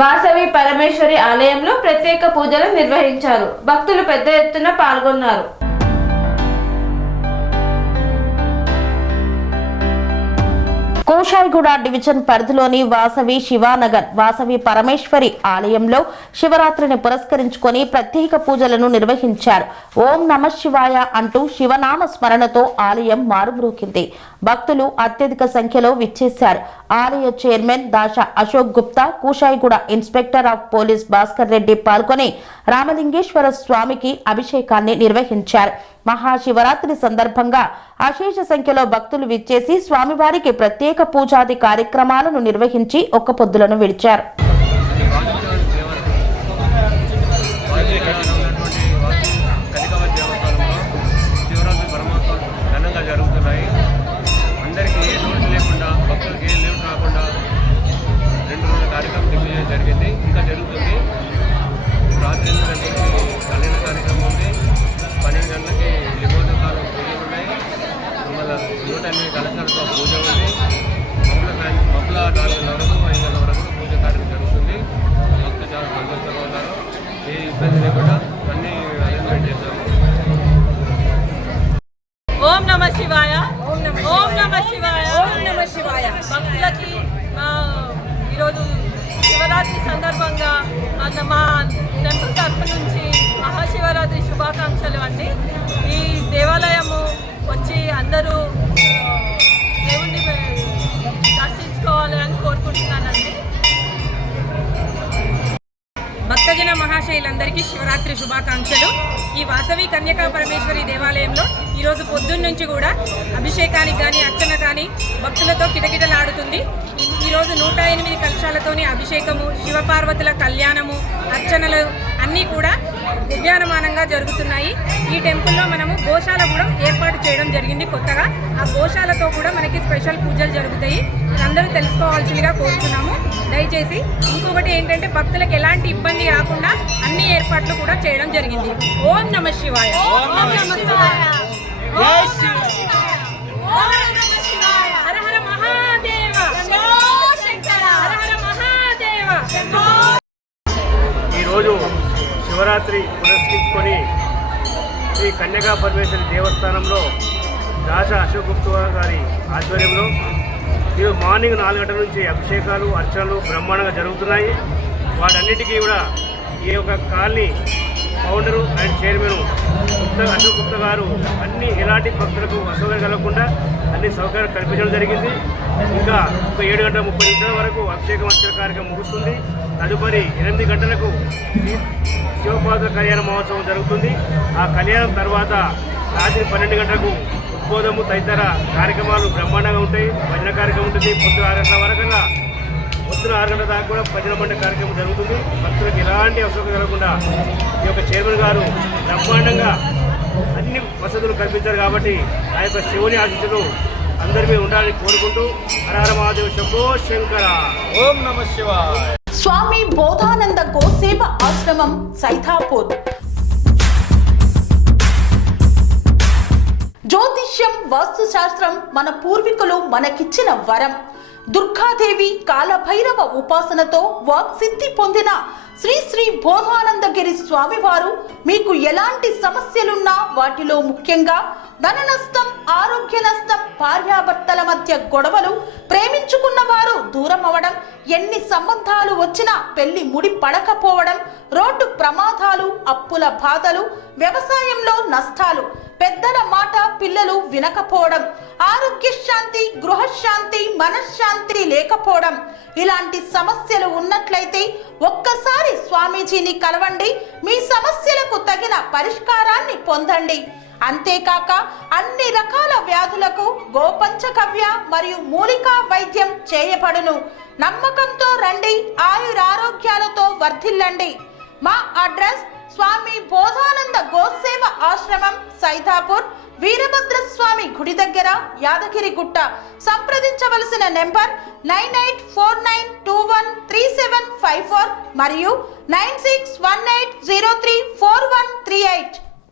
వాసవి పరమేశ్వరి ఆలయంలో ప్రత్యేక పూజలు నిర్వహించారు. భక్తులు పెద్ద ఎత్తున పాల్గొన్నారు. కోషాయిగూడ డివిజన్ పరిధిలోని వాసవి శివానగర్ వాసవి పరమేశ్వరి ఆలయంలో శివరాత్రిని పురస్కరించుకొని ప్రత్యేక పూజలను నిర్వహించారు. ఓం నమ శివాయ అంటూ శివనామ స్మరణతో ఆలయం మారుమ్రోగింది. భక్తులు అత్యధిక సంఖ్యలో విచ్చేశారు. ఆలయ chairman Dasha Ashok Gupta, Koshaiguda inspector of police Bhaskar Reddy పాల్గొని రామలింగేశ్వర స్వామికి అభిషేకాన్ని నిర్వహించారు. మహాశివరాత్రి సందర్భంగా అశేష సంఖ్యలో భక్తులు విచ్చేసి స్వామివారికి ప్రత్యేక పూజాది కార్యక్రమాలను నిర్వహించి ఒక్క పొద్దులను విడిచారు. పూజ ఉంది. మబ్బుల 4 వరకు 5 వరకు పూజ కార్యక్రమం జరుగుతుంది. భక్తులు చాలా సంతోషంగా ఉన్నారు. ఏ ఇబ్బంది లేకుండా అన్ని అరేంజ్మెంట్ చేశాము. ఓం నమ శివాయ, ఓం నమ శివాయ, ఓం నమ శివాయ. భక్తులకి ఈరోజు శివరాత్రి సందర్భంగా మా టెంపుల్ తరఫు నుంచి మహాశివరాత్రి శుభాకాంక్షలు అండి. ఈ దేవాలయము వచ్చి అందరూ దేవుణ్ణి దర్శించుకోవాలని కోరుకుంటున్నానండి. భక్తజన మహాశయులందరికీ శివరాత్రి శుభాకాంక్షలు. ఈ వాసవి కన్యకా పరమేశ్వరి దేవాలయంలో ఈరోజు పొద్దున్న నుంచి కూడా అభిషేకానికి కానీ అర్చన కానీ భక్తులతో కిటకిటలాడుతుంది. ఈరోజు 108 కలశాలతోని అభిషేకము, శివపార్వతుల కళ్యాణము, అర్చనలు అన్నీ కూడా ఉద్యానమానంగా జరుగుతున్నాయి. ఈ టెంపుల్లో మనము గోశాల కూడా ఏర్పాటు చేయడం జరిగింది కొత్తగా. ఆ గోశాలతో కూడా మనకి స్పెషల్ పూజలు జరుగుతాయి. అందరూ తెలుసుకోవాల్సిందిగా కోరుతున్నాము. దయచేసి ఇంకొకటి ఏంటంటే భక్తులకు ఎలాంటి ఇబ్బంది రాకుండా అన్ని ఏర్పాట్లు కూడా చేయడం జరిగింది. ఓం నమ శివాయ, ఓం నమ శివాయ, హర హర మహాదేవ, హర హర మహాదేవ. ఈరోజు శివరాత్రి పురస్కరించుకొని శ్రీ కన్యకా పరమేశ్వరి దేవస్థానంలో దాశా అశోక్ గుప్తా గారి ఆధ్వర్యంలో ఈరోజు మార్నింగ్ 4 గంటల నుంచి అభిషేకాలు, అర్చనలు బ్రహ్మాండంగా జరుగుతున్నాయి. వాటన్నిటికీ కూడా ఈ యొక్క colony founder and chairman Ashok Gupta గారు ఎలాంటి భక్తులకు అసౌకర్యం కలగకుండా అన్ని సౌకర్యాలు కల్పించడం జరిగింది. ఇంకా 7 గంటల 30 నిమిషాల వరకు అభిషేకం అర్చన కార్యక్రమం ముగుస్తుంది. తదుపరి 8 గంటలకు శివపార్వతుల కళ్యాణ మహోత్సవం జరుగుతుంది. ఆ కళ్యాణం తర్వాత రాత్రి 12 గంటలకు ఉద్బోధము తదితర కార్యక్రమాలు బ్రహ్మాండంగా ఉంటాయి. భజన కార్యక్రమం ఉంటుంది. పొద్దున 6 గంటల వరకల్లా పొద్దున 6 గంటల దాకా కూడా భజన మండ కార్యక్రమం జరుగుతుంది. భక్తులకు ఎలాంటి అసౌకర్యం కలగకుండా ఈ యొక్క చైర్మన్ గారు బ్రహ్మాండంగా అన్ని వసతులు కల్పించారు. కాబట్టి ఆ యొక్క శివుని ఆశీస్సులు అందరి మీద ఉండాలని కోరుకుంటూ హర హర మహాదేవ శంభో శంకర, ఓం నమ శివాయ. స్వామి బోధానంద గోసేవ ఆశ్రమం సైథాపూర్. జ్యోతిష్యం, వాస్తుశాస్త్రం మన పూర్వీకులు మనకిచ్చిన వరం. దుర్గాదేవి, కాలభైరవ ఉపాసనతో వాక్సిద్ధి పొందిన శ్రీ శ్రీ బోధానందగిరి స్వామివారు మీకు ఎలాంటి సమస్యలున్నా, వాటిలో ముఖ్యంగా ధన నష్టం, ఆరోగ్య నష్టం, భార్యాభర్తల మధ్య గొడవలు, ప్రేమించుకున్న వారు దూరం అవడం, ఎన్ని సంబంధాలు వచ్చినా పెళ్లి ముడి పడకపోవడం, రోడ్డు ప్రమాదాలు, అప్పుల బాధలు, వ్యవసాయంలో నష్టాలు, పెద్దల మాట పిల్లలు వినకపోవడం, ఆరోగ్య శాంతి, గృహశాంతి, మనశ్శాంతి లేకపోవడం, ఇలాంటి సమస్యలు ఉన్నట్లయితే ఒక్కసారి స్వామీజీని కలవండి. మీ సమస్యలకు తగిన పరిష్కారాన్ని పొందండి. అంతేకాక అన్ని రకాల వ్యాధులకు గోపంచకవ్య మరియు మూలికా వైద్యం చేయబడును. నమ్మకంతో రండి, ఆయురారోగ్యాలతో వర్ధిల్లండి. మా అడ్రస్ స్వామి బోధానంద గోసేవ ఆశ్రమం, సైథాపూర్, వీరభద్రస్వామి గుడి దగ్గర, యాదగిరిగుట్ట. సంప్రదించవలసిన నెంబర్ 9849213754 మరియు 9618034138.